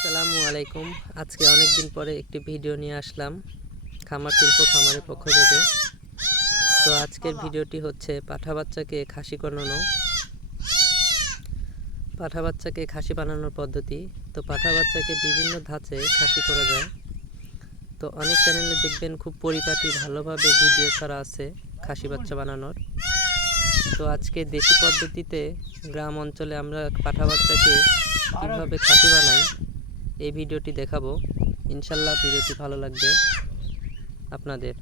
আসসালামু আলাইকুম। আজকে অনেক দিন পরে একটি ভিডিও নিয়ে আসলাম খামার শিল্প খামারের পক্ষ থেকে। তো আজকের ভিডিওটি হচ্ছে পাঠা বাচ্চাকে খাসি বানানোর পদ্ধতি। তো পাঠা বাচ্চাকে বিভিন্ন ধাঁচে খাসি করা যায়। তো অনেক চ্যানেলে দেখবেন খুব পরিপাটি ভালোভাবে ভিডিও ছাড়া আছে খাসি বাচ্চা বানানোর। তো আজকে দেশি পদ্ধতিতে গ্রাম অঞ্চলে আমরা পাঠা বাচ্চাকে কীভাবে খাসি বানাই এই ভিডিওটি দেখাবো। ইনশাল্লাহ ভিডিওটি ভালো লাগবে আপনাদের।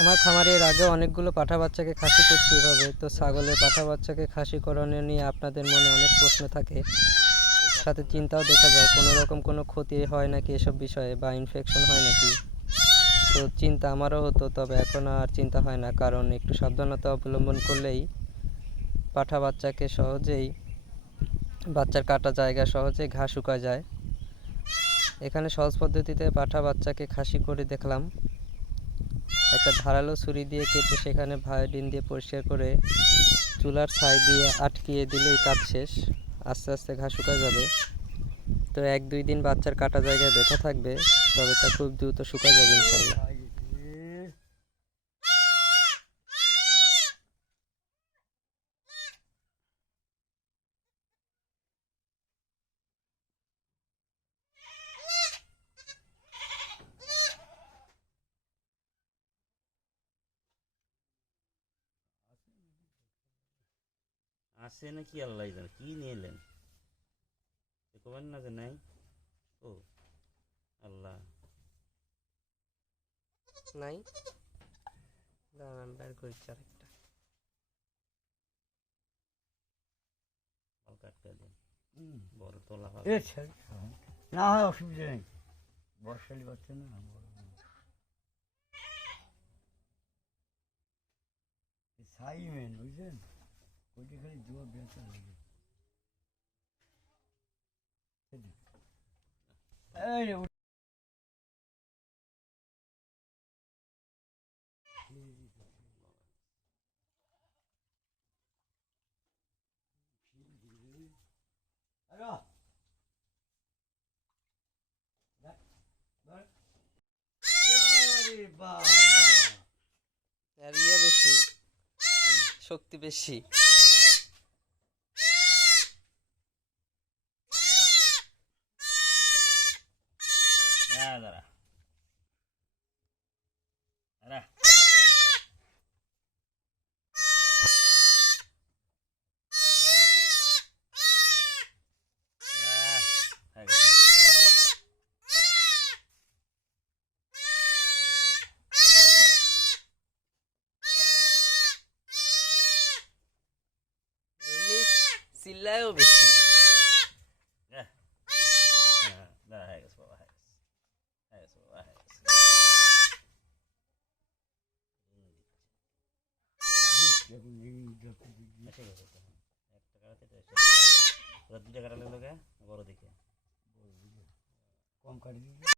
আমার খামারে এর আগে অনেকগুলো পাঠা বাচ্চাকে খাসি করছি এভাবে। তো ছাগলের পাঠা বাচ্চাকে খাসি করানো নিয়ে আপনাদের মনে অনেক প্রশ্ন থাকে, সাথে চিন্তাও দেখা যায় কোনো রকম কোনো ক্ষতি হয় নাকি এসব বিষয়ে, বা ইনফেকশন হয় নাকি। তো চিন্তা আমারও হতো, তবে এখন আর চিন্তা হয় না, কারণ একটু সাবধানতা অবলম্বন করলেই পাঠা বাচ্চাকে সহজেই বাচ্চার কাটা জায়গা সহজেই ঘা শুকায় যায়। এখানে সহজ পদ্ধতিতে পাঠা বাচ্চাকে খাসি করে দেখলাম। একটা ধারালো ছুরি দিয়ে কেটে সেখানে ভায়োডিন দিয়ে পরিষ্কার করে চুলার ছাই দিয়ে আটকিয়ে দিলেই কাজ শেষ। আস্তে আস্তে ঘা শুকায় যাবে। তো 1-2 দিন বাচ্চার কাটা জায়গায় ব্যথা থাকবে, তবে তা খুব দ্রুত শুকায় যাবে ইনশাল্লাহ। আসে নাকি আল্লাহ জানে কি নিয়ে এলেন, কবেন না যে নাই। ও আল্লাহ, নাই দাঁড়ান বের করছি আরেকটা। হালকা আটকা দেন, বড় তোলা হবে। না হয় অসুবিধা নেই, বর্ষালি বাচ্চা না ছাই মেন বুঝলেন, ওইটা খালি জোর বেঁচা লাগে। আর ইয়ে বেশি, শক্তি বেশি। দাঁড়া দাঁড়া, এমনি চিল্লায়ও বেশি। দাঁড়া, হয়ে গেছে বাবা, হয়ে গেছে, হয়ে গেছে বাবা, হয়ে গেছে। এসে গেছে তো, একটা কাটাতে তো এসে গেছে। ওরা দুইটা কাটালে লোকে বড় দিকে কম কাটি